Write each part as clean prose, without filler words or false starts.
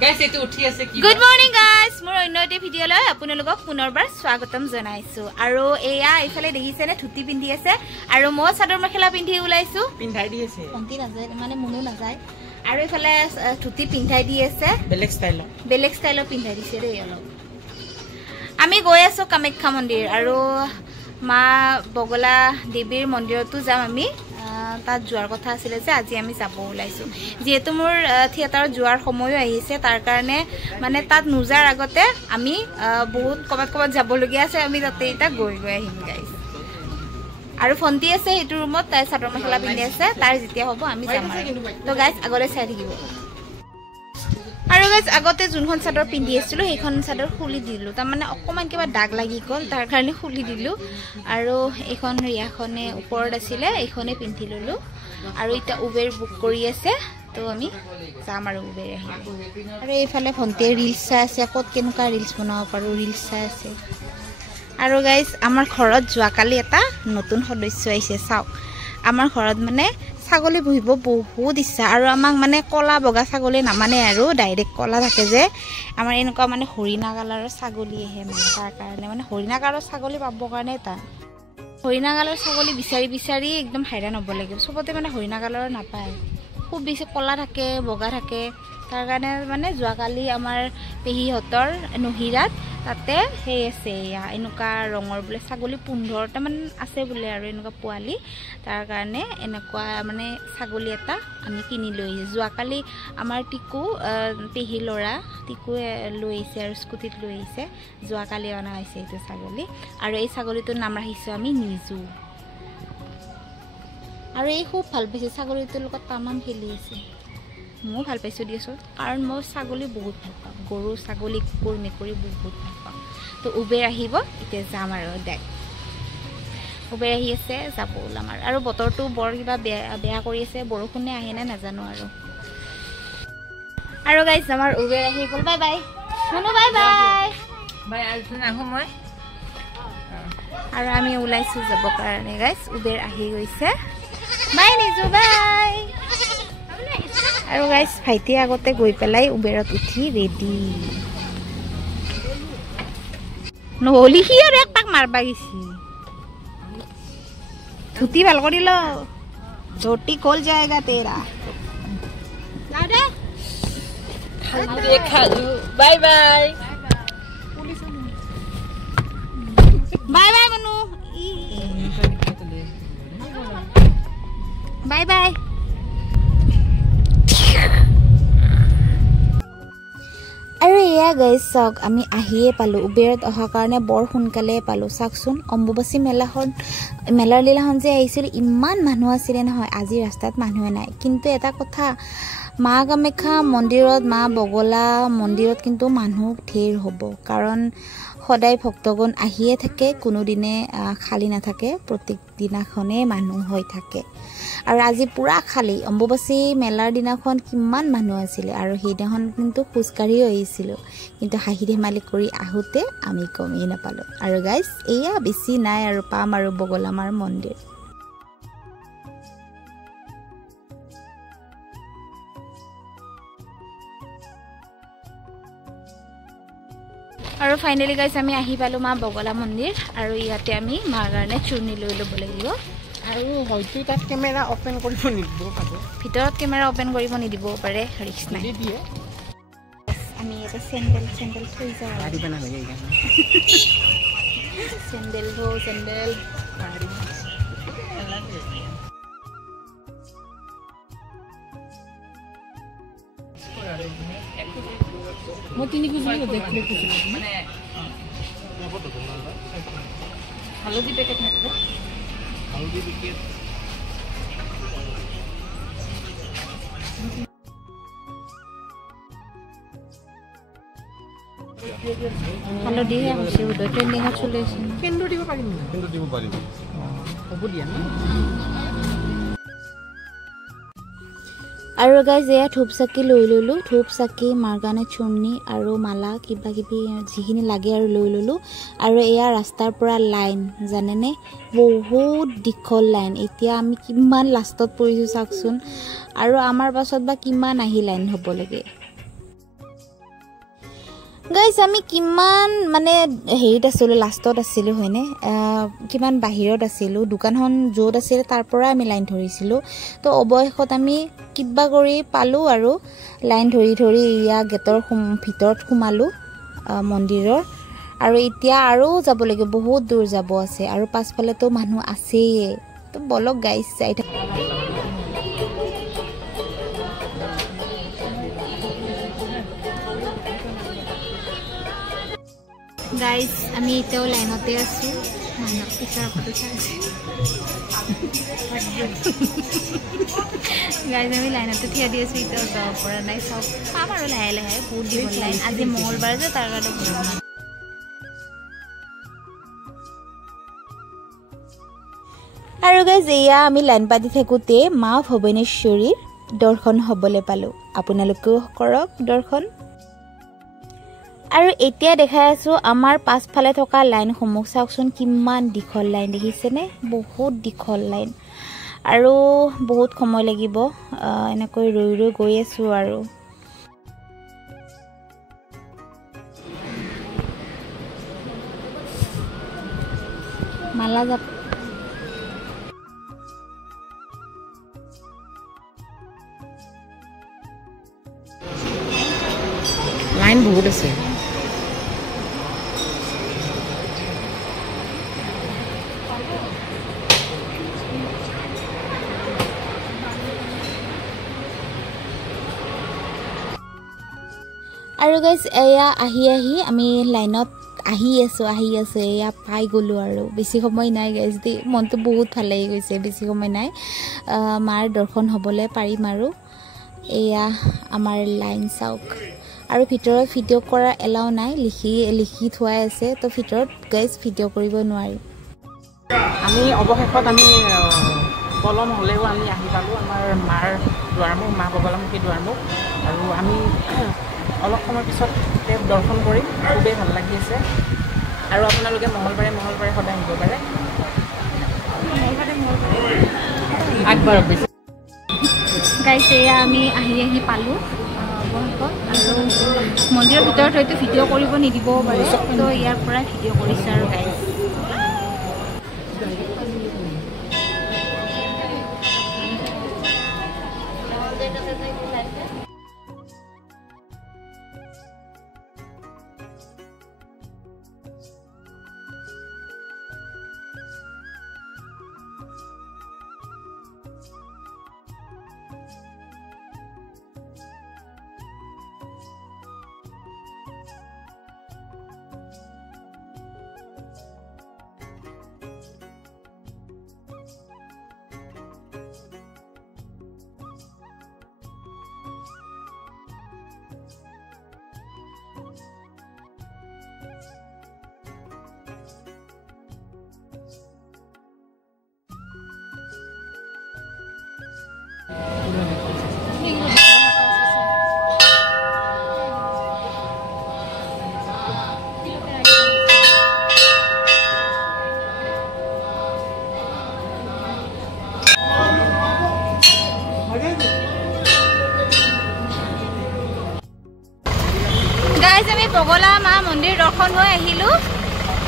guys এটো উঠি আছে কি গুড মৰ্নিং গাইস মোৰ অন্যটি ভিডিও লৈ আপোনালোকক পুনৰবাৰ স্বাগতম জনাইছো আৰু এয়া ইফালে দেখিছেনে ধুতি পিন্ধি আছে আৰু মই চাদৰ মেখেলা পিন্ধি ওলাইছো পিন্ধাই দি আছে পন্তি নাযায় মানে মনো নাযায় আৰু ইফালে ধুতি পিন্ধাই দি আছে বেলেগ ষ্টাইলৰ পিন্ধাই দিছে ৰে অলপ আমি গৈ আছো কামাখ্যা মন্দিৰ আৰু মা বগলা দেৱীৰ মন্দিৰতো যাম আমি তাত যোৱাৰ কথা আছিল যে আজি আমি যাব ওলাইছো যেহেতু মোৰ থিয়েটাৰত যোৱাৰ সময় আহিছে তাৰ কাৰণে মানে তাত নোজাৰ আগতে আমি বহুত কবাত যাব লগিয়া আছে আমি তাতে এটা গৈ আহিম গাইস আৰু ফন্তি আছে এটো ৰুমত তাই চাদৰ মেখেলা পিন্ধি আছে তাৰ যেতিয়া হ'ব আমি যাম তো গাইস আগলে চাই থাকিব আৰু গাইস আগতে যোনখন চাদৰ পিন্ধি আছিল সেইখন চাদৰ খুলি দিলো তাৰ মানে অকমান কিবা দাগ লাগি গল তাৰ কাৰণে খুলি দিলো আৰু এইখন ৰিয়াখনে ওপৰত আছিল এইখনে পিন্ধি ললো আৰু এটা উবেৰ বুক কৰি আছে তো আমি যাম আৰু উবেৰ আহিব আৰু এইফালে ভন্তে ৰিলস চাই আছে কত কেনেকা ৰিলস বনাব পাৰো ৰিলস চাই আছে আৰু গাইস আমাৰ ঘৰত যোৱাকালি এটা নতুন সদস্য আহিছে চাওক আমাৰ ঘৰত মানে ছাগলী বহিব বহুত ইচ্ছা আৰু আমাক মানে কলা বগা ছাগলী নামানে আৰু ডাইৰেক্ট কলা থাকে যে আমাৰ এনেকুৱা মানে হৰিণা কালাৰৰ ছাগলী আহে মানে তাৰ কাৰণে মানে হৰিণা কালাৰৰ ছাগলী পাব কাৰণে টান হৰিণা কালাৰৰ ছাগলী বিচাৰি একদম হাইৰাণ হ'ব লাগিব চবতে মানে হৰিণা কালাৰৰ নাপায় খুব বেছি কলা থাকে বগা থাকে তাৰ কাৰণে মানে যোৱাকালি আমাৰ পেহীহঁতৰ নহিৰাত তাতে সেই আছে এনেকুৱা ৰঙৰ বোলে ছাগলী 15টা মান আছে বোলে আৰু এনেকুৱা পোৱালি তাৰ কাৰণে এনেকুৱা মানে ছাগলী এটা আমি কিনি লৈ যোৱাকালি আমাৰ টিকু পেহী ল'ৰা টিকুৱে লৈ আহিছে আৰু স্কুটিত লৈ আহিছে যোৱাকালি অনা হৈছে এইটো ছাগলী আৰু এই ছাগলীটোৰ নাম ৰাখিছো আমি নিজু আৰু এই খুব ভাল পাইছে ছাগলীটোৰ লগত তামাম খেলি আছে মই ভাল পাইছো দিছো কাৰণ মই ছাগলী বহুত ভাল পাওঁ গৰু ছাগলী কুকুৰ মেকুৰী বহুত ভাল পাওঁ তো উবেৰ আহিব এতিয়া যাম আৰু দেখ উবেৰ আহি আছে যাব ওলাম আৰু বতৰটো বৰ কিবা বেয়া কৰি আছে বৰষুণে আহে না নাজানো আৰু গাইস আমাৰ উবেৰ আহি গ'ল বাই বাই শুনো বাই বাই বাই আলফিন আহো মই আৰু আমি ওলাইছো যাব কাৰণে গাইস উবেৰ আহি গৈছে বাই নিজু বাই আৰু গাইস ভাইটি আগতে গৈ পেলাই উবেৰত উঠি ৰেডি নহলি কি আৰু এক পাক মাৰবা গেছি ধুতি ভাল কৰি ল ধুতি খোল जाएगा तेरा দাদা খালু bye bye bye bye Manu bye bye আৰু এয়া গাইস চাওক আমি আহিয়ে পালো উবেৰত অহা কাৰণে বৰ সোনকালে পালো চাওকচোন অম্বুবাচী মেলাৰ লীলাখন যে আহিছিল ইমান মানুহ আছিল নহয় আজি ৰাস্তাত মানুহে নাই কিন্তু এটা কথা মা কামাখ্যা মন্দিৰত মা বগলা মন্দিৰত কিন্তু মানুহ ঢেৰ হ'ব কাৰণ সদায় ভক্তগণ আহিয়ে থাকে কোনোদিনে খালি নাথাকে প্ৰত্যেক দিনাখনে মানুহ হৈ থাকে আৰু আজি পুৰা খালি অম্বুবাচী মেলাৰ দিনাখন কিমান মানুহ আছিল আৰু সেইদিনাখন কিন্তু খুজকাঢ়ি আহিছিল কিন্তু হাঁহি ধেমালি কৰি আহোতে আমি কমেই নাপালো আৰু গাইস এয়া বেছি নাই আৰু পাম আৰু বগলামাৰ মন্দিৰ আৰু ফাইনালি গাইস আমি আহি পালো মা বগলা মন্দিৰ আৰু ইয়াতে আমি মাৰ কাৰণে চুৰ্ণি লৈ ল'ব লাগিব আৰু হয়তো তাত কেমেৰা ওপেন কৰিব নিদিব পাৰে ভিতৰত কেমেৰা ওপেন কৰিব নিদিব পাৰে ৰিস্ক নাই আমি এটা চেন্ডেল থৈ যাওঁ গাড়ী বনা হৈ যায় চেন্ডেল মই তিনি কুজি দেখিলে মানে হালধি পেকেট নাথাকে হালধি পেকেট হালধিহে হৈছে ট্ৰেণ্ডিঙত চলি আছে কেন্দ্ৰ দিব পাৰিম হ'ব দিয়া ন আৰু গাইজ এয়া ধূপ চাকি লৈ ললো ধূপ চাকি মাৰ কাৰণে চুৰ্ণি আৰু মালা কিবা কিবি যিখিনি লাগে আৰু লৈ ললো আৰু এয়া ৰাস্তাৰ পৰা লাইন জানেনে বহুত দীঘল লাইন এতিয়া আমি কিমান লাষ্টত পৰিছো চাওকচোন আৰু আমাৰ পাছত বা কিমান আহি লাইন হ'ব লাগে গাইজ আমি কিমান মানে হেৰিত আছিলোঁ লাষ্টত আছিলোঁ হয়নে কিমান বাহিৰত আছিলোঁ দোকানখন য'ত আছিল তাৰ পৰা আমি লাইন ধৰিছিলোঁ তো অৱশেষত আমি কিবা কৰি পালোঁ আৰু লাইন ধৰি ধৰি ইয়া গেটৰ ভিতৰত সোমালোঁ মন্দিৰৰ আৰু এতিয়া আৰু যাব লাগে বহুত দূৰ যাব আছে আৰু পাছফালেতো মানুহ আছেই তো বলক গাইজ যাই থাক গাইজ আমি এতিয়াও লাইনতে আছোঁ মানুহক পিছৰ ফটো চাইছোঁ গাইজ আমি লাইনতে থিয় দি আছোঁ এতিয়াও যাব পৰা নাই চব পাম আৰু লাহে লাহে বহুত দীঘল লাইন আজি মঙলবাৰ যে তাৰ কাৰণে বহুত আৰু গাইজ এয়া আমি লাইন পাতি থাকোঁতে মা ভুৱনেশ্বৰীৰ দৰ্শন হ'বলৈ পালোঁ আপোনালোকেও কৰক দৰ্শন আৰু এতিয়া দেখাই আছোঁ আমাৰ পাছফালে থকা লাইনসমূহ চাওকচোন কিমান দীঘল লাইন দেখিছেনে বহুত দীঘল লাইন আৰু বহুত সময় লাগিব এনেকৈ ৰৈ ৰৈ গৈ আছোঁ আৰু মালা যাব লাইন বহুত আছে আৰু গাইজ এয়া আহি আমি লাইনত আহি আছোঁ এয়া পাই গ'লোঁ আৰু বেছি সময় নাই গাইজ দেই মনটো বহুত ভাল লাগি গৈছে বেছি সময় নাই মাৰ দৰ্শন হ'বলৈ পাৰিম আৰু এয়া আমাৰ লাইন চাওক আৰু ভিতৰত ভিডিঅ' কৰা এলাও নাই লিখি থোৱাই আছে তো ভিতৰত গাইজ ভিডিঅ' কৰিব নোৱাৰি আমি অৱশেষত আমি পলম হ'লেও আমি আহি পালোঁ আমাৰ মাৰ দুৱাৰমুখ মা বগলামুখী দুৱাৰমুখ আৰু আমি অলপ সময় পিছত তেওঁক দৰ্শন কৰিম খুবেই ভাল লাগি আছে আৰু আপোনালোকে মঙলবাৰে সদায় আহিব পাৰে আগবাঢ়ক বেছি গাইজ এয়া আমি আহি পালোঁ অৱশেষত আৰু মন্দিৰৰ ভিতৰত হয়তো ভিডিঅ' কৰিব নিদিবও পাৰে তো ইয়াৰ পৰা ভিডিঅ' কৰিছে আৰু গাইজ গাইজ আমি বগলা মা মন্দিৰ দৰ্শন হৈ আহিলোঁ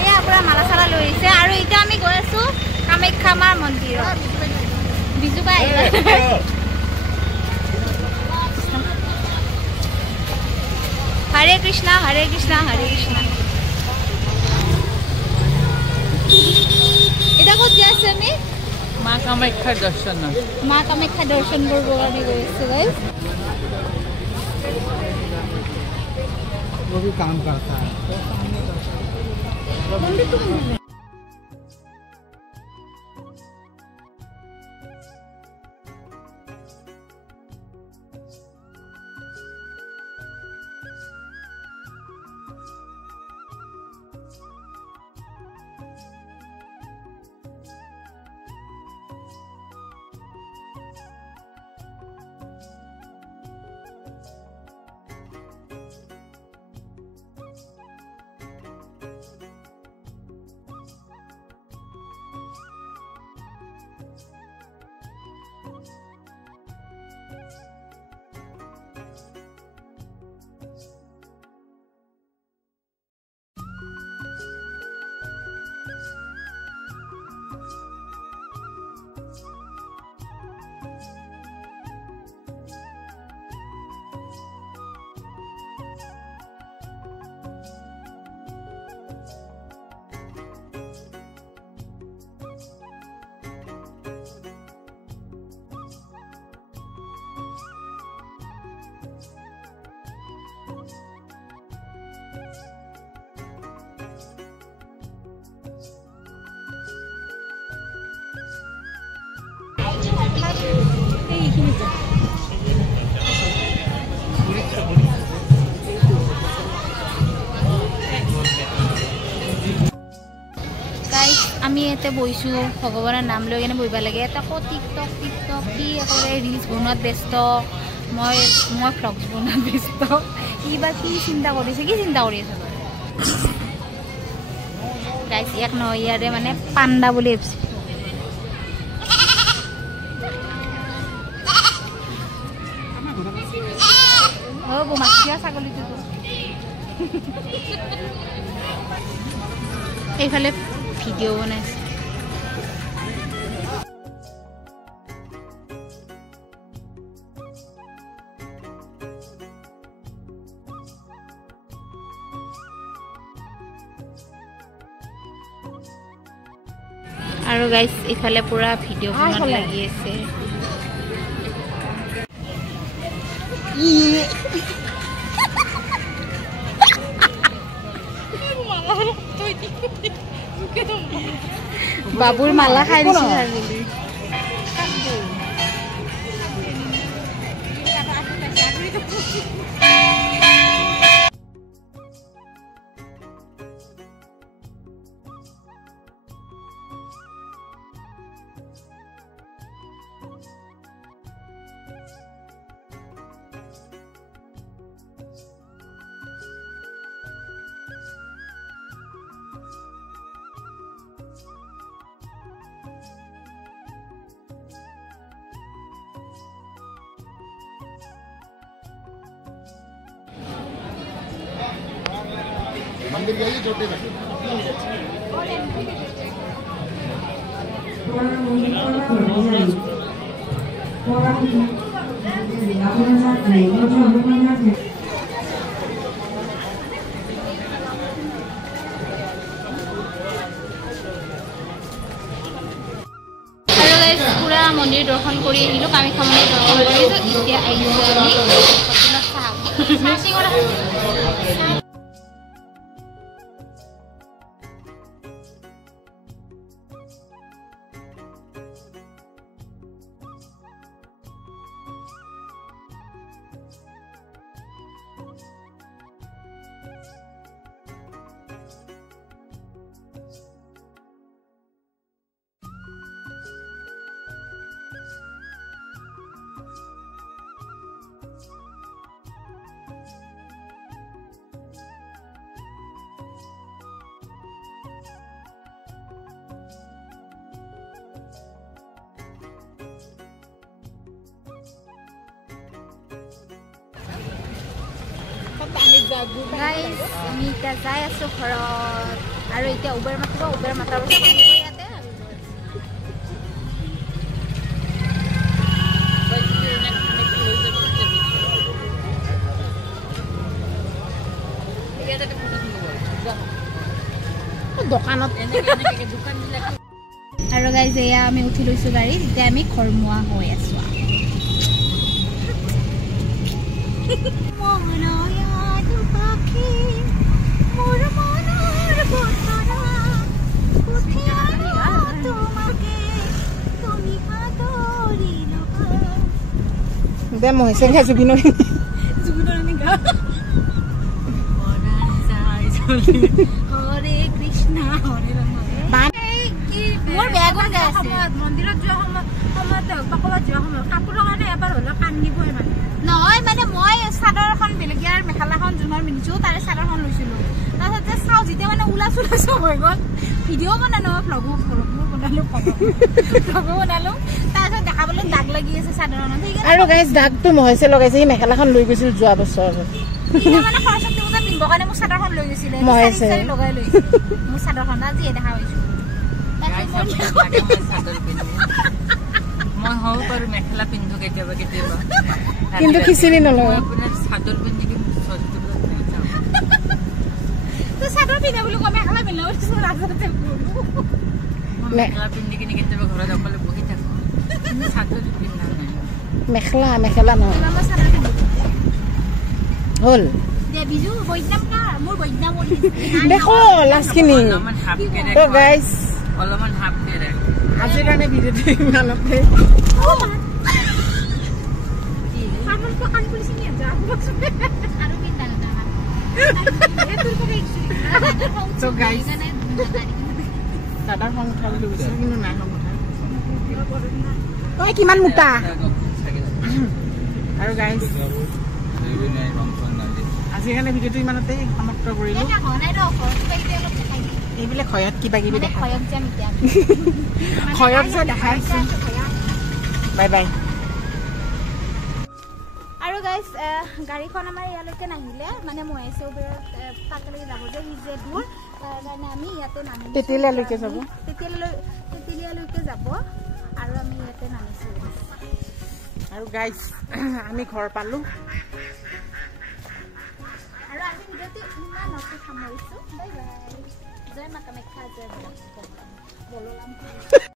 এয়া পুৰা মালা চালা লৈ আহিছে আৰু এতিয়া আমি গৈ আছোঁ কামাখ্যা মাৰ মন্দিৰত বিজুবা হৰে কৃষ্ণ হৰে কৃষ্ণ হৰে কৃষ্ণ এতিয়া ক'ত গৈ আছোঁ আমি মা কামাখ্যাৰ দৰ্শন কৰিব কাৰণে গৈ আছোঁ গাইজ वो भी काम करता है আমি এতে বইছো ভগৱানৰ নাম লৈ কেনে বহিব লাগে এটা আকৌ টিকটক কি একেবাৰে ৰিলছ বনোৱাত ব্যস্ত মই ভ্লগছ বনোৱাত ব্যস্ত কিবা কি চিন্তা কৰি আছে গাইছ ইয়াক নহয় ইয়াৰে মানে পাণ্ডা বুলি ভাবিছে মাখিয়া ছাগলীটো এইফালে ভিডিও বনাইছে আৰু গাইস ইফালে পুৰা ভিডিও বনাত লাগি আছে বাবুৰ মালা খাই দিছে ছাগলী मंदिर गई छोटे बच्चे পুৰা মন্দিৰ দৰ্শন কৰে আহিলো কামাখ্যা মন্দিৰ দৰ্শন কৰিছো এতিয়া আহিছো আমি Guys, আমি এতিয়া যাই আছো ঘৰত আৰু এতিয়া উবেৰ মাতাৰ পিছত আহিব ইয়াতে দোকানত আৰু গাইজ এয়া আমি উঠি লৈছো গাড়ীত এতিয়া আমি ঘৰমুৱা হৈ আছো দে মই সেঙ্গা জুবিন হৰে কৃষ্ণ হৰে ৰাম মোৰ বেগন গাই আছে মন্দিৰত যোৱা সময়ত বাকবা যোৱা সময়ত কাপোৰৰ কাৰণে এবাৰ হলো কান্দিবই মানে নহয় মানে মই চাদৰখন বেলেগিয়াৰ মেখেলাখন জুনৰ মিনিছো তাৰে চাদৰখন লৈছিলো তাৰপিছত চাও যেতিয়া মানে উলাচো হৈ গ'ল ভিডিঅ' বনালো ব্লগো বনালো তাৰপিছত দেখাবলৈ দাগ লাগি আছে চাদৰখনত আৰু গাইজ দাগটো মহেছে লগাইছে এই মেখেলাখন লৈ গৈছিল যোৱা বছৰ মানে সৰস্বতী পূজা পিন্ধিবৰ কাৰণে মোৰ চাদৰখন লৈ গৈছিলে মহেছে লগাই লৈছে মোৰ চাদৰখন আজি দেখা পাইছো মই হও পাৰো মেখেলা পিন্ধো কেতিয়াবা কিন্তু খিচিৰি নলওঁ আপোনাৰ চাদৰ পিন্ধি তো চাদৰ পিন্ধা বুলি কমে মেখেলা পিন্ধাও ৰাজতে মেখেলা পিন্ধি কিনে কেতিয়াবা ঘৰত অকলে বহি থাকো চাদৰ পিন্ধা নাই মেখেলা নহয় হল দে বিজু বৈদ্যাম কা মোৰ বৈদ্যাম দেখো লাস্ট কিনি তো গাইস অলপমান হাফ কে আজিৰ কাৰণে ভিডিঅ'টো ইমানতে So guys, দাদাৰ খং উঠাই লৈ গৈছে কিন্তু নাই খং উঠা তই কিমান মোটা আৰু গাইজ আজিৰ কাৰণে ভিডিঅ'টো ইমানতে সমাপ্ত কৰিলোঁ এইবিলাক খয়ত কিবা কিবি দেখা খয়ত যে দেখাইছোঁ বাই বাই আৰু গাইজ গাড়ীখন আমাৰ ইয়ালৈকে নাহিলে মানে মহেশ্বৰবোৰত তালৈকে যাব যে যে দূৰ তাৰ কাৰণে আমি ইয়াতে নামিলোঁ তেতিয়ালৈকে যাব তেতিয়ালৈকে যাব আৰু আমি ইয়াতে নামিছোঁ আৰু গাইজ আমি ঘৰ পালোঁ আৰু আজি ভিডিঅ'টো ইমানতে সামৰিছোঁ বাই বাই জয় মা কামাখ্যা জয় বলৰাম